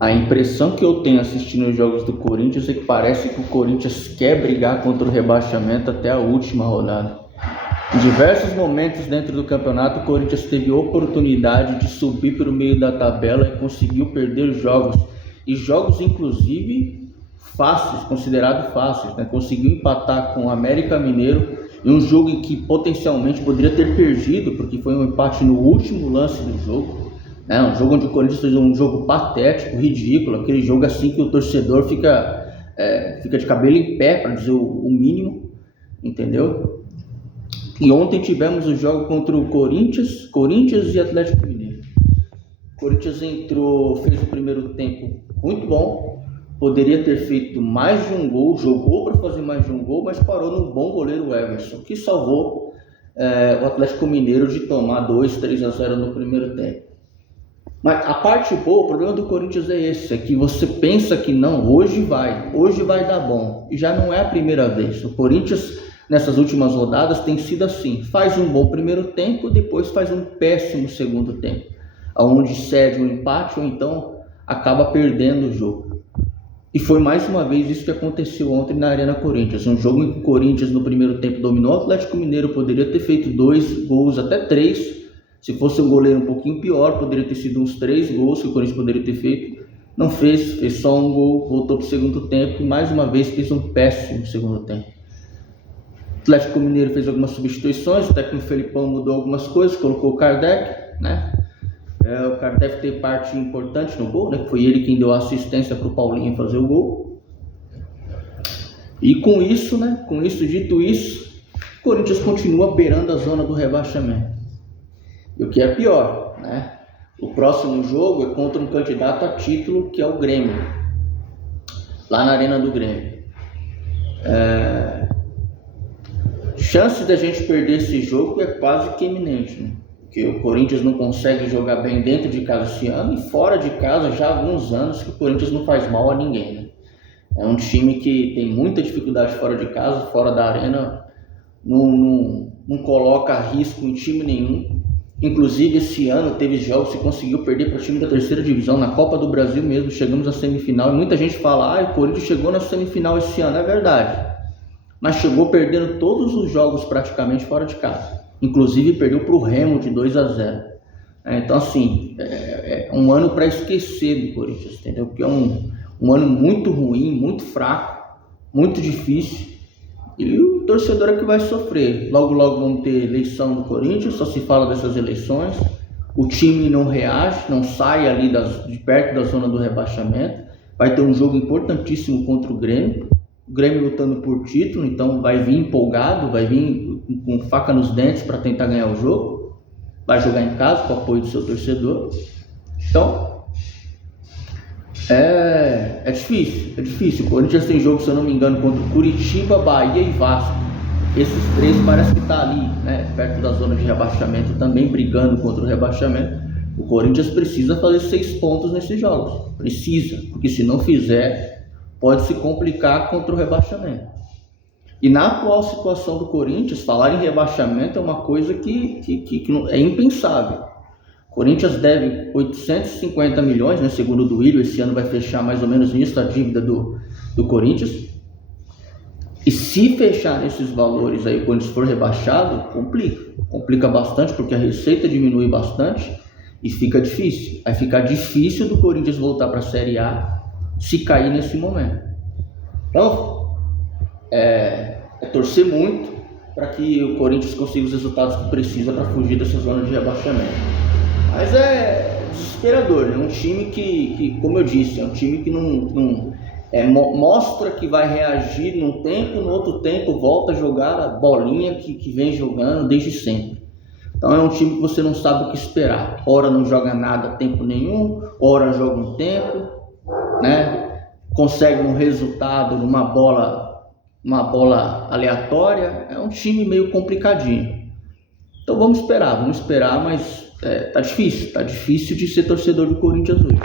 A impressão que eu tenho assistindo os jogos do Corinthians é que parece que o Corinthians quer brigar contra o rebaixamento até a última rodada. Em diversos momentos dentro do campeonato, o Corinthians teve oportunidade de subir para o meio da tabela e conseguiu perder jogos. E jogos, inclusive, fáceis, considerados fáceis, né? Conseguiu empatar com o América Mineiro em um jogo em que potencialmente poderia ter perdido, porque foi um empate no último lance do jogo. Um jogo onde o Corinthians fez um jogo patético, ridículo, aquele jogo assim que o torcedor fica de cabelo em pé, para dizer o mínimo, entendeu? E ontem tivemos o jogo contra o Corinthians e Atlético Mineiro. O Corinthians entrou, fez o primeiro tempo muito bom, poderia ter feito mais de um gol, jogou para fazer mais de um gol, mas parou no bom goleiro Everson, que salvou o Atlético Mineiro de tomar 2-3-0 no primeiro tempo. Mas a parte boa, o problema do Corinthians é esse, é que você pensa que não, hoje vai dar bom, e já não é a primeira vez. O Corinthians, nessas últimas rodadas, tem sido assim, faz um bom primeiro tempo, depois faz um péssimo segundo tempo, onde cede um empate ou então acaba perdendo o jogo. E foi mais uma vez isso que aconteceu ontem na Arena Corinthians, um jogo em que o Corinthians no primeiro tempo dominou o Atlético Mineiro, poderia ter feito 2 gols, até 3, se fosse um goleiro um pouquinho pior, poderia ter sido uns 3 gols que o Corinthians poderia ter feito. Não fez só um gol, voltou para o segundo tempo e mais uma vez fez um péssimo segundo tempo. O Atlético Mineiro fez algumas substituições, o técnico Felipão mudou algumas coisas, colocou o Kardec, né? O Kardec teve parte importante no gol, né? Foi ele quem deu a assistência para o Paulinho fazer o gol. E com isso, dito isso, o Corinthians continua beirando a zona do rebaixamento. E o que é pior, né? O próximo jogo é contra um candidato a título, que é o Grêmio, lá na Arena do Grêmio. Chance da gente perder esse jogo é quase que iminente, né? Porque o Corinthians não consegue jogar bem dentro de casa esse ano e fora de casa já há alguns anos que o Corinthians não faz mal a ninguém, né? É um time que tem muita dificuldade fora de casa, fora da arena, não coloca risco em time nenhum. Inclusive esse ano teve jogos que conseguiu perder para o time da terceira divisão, na Copa do Brasil mesmo, chegamos à semifinal, e muita gente fala, o Corinthians chegou na semifinal esse ano, é verdade, mas chegou perdendo todos os jogos praticamente fora de casa, inclusive perdeu para o Remo de 2-0, então assim, é um ano para esquecer do Corinthians, entendeu? Porque é um ano muito ruim, muito fraco, muito difícil, e o torcedor é que vai sofrer. Logo vamos ter eleição no Corinthians, só se fala dessas eleições, o time não reage, não sai ali de perto da zona do rebaixamento, vai ter um jogo importantíssimo contra o Grêmio lutando por título, então vai vir empolgado, vai vir com faca nos dentes para tentar ganhar o jogo, vai jogar em casa com o apoio do seu torcedor, então é difícil. O Corinthians tem jogo, se eu não me engano, contra Curitiba, Bahia e Vasco. Esses 3 parece que está ali, né, perto da zona de rebaixamento, também brigando contra o rebaixamento. O Corinthians precisa fazer 6 pontos nesses jogos. Precisa, porque se não fizer, pode se complicar contra o rebaixamento. E na atual situação do Corinthians, falar em rebaixamento é uma coisa que é impensável. O Corinthians deve 850 milhões, né, segundo o Duílio, esse ano vai fechar mais ou menos nisso a dívida do Corinthians. E se fechar nesses valores aí, quando for rebaixado, complica bastante, porque a receita diminui bastante e fica difícil. Vai ficar difícil do Corinthians voltar para a Série A se cair nesse momento. Então, torcer muito para que o Corinthians consiga os resultados que precisa para fugir dessa zona de rebaixamento. Mas é desesperador, né? Um time que, como eu disse, é um time que não mostra que vai reagir num tempo, no outro tempo volta a jogar a bolinha que vem jogando desde sempre. Então é um time que você não sabe o que esperar. Ora não joga nada tempo nenhum, ora joga um tempo, né? Consegue um resultado numa bola aleatória. É um time meio complicadinho. Então vamos esperar, mas tá difícil de ser torcedor do Corinthians hoje.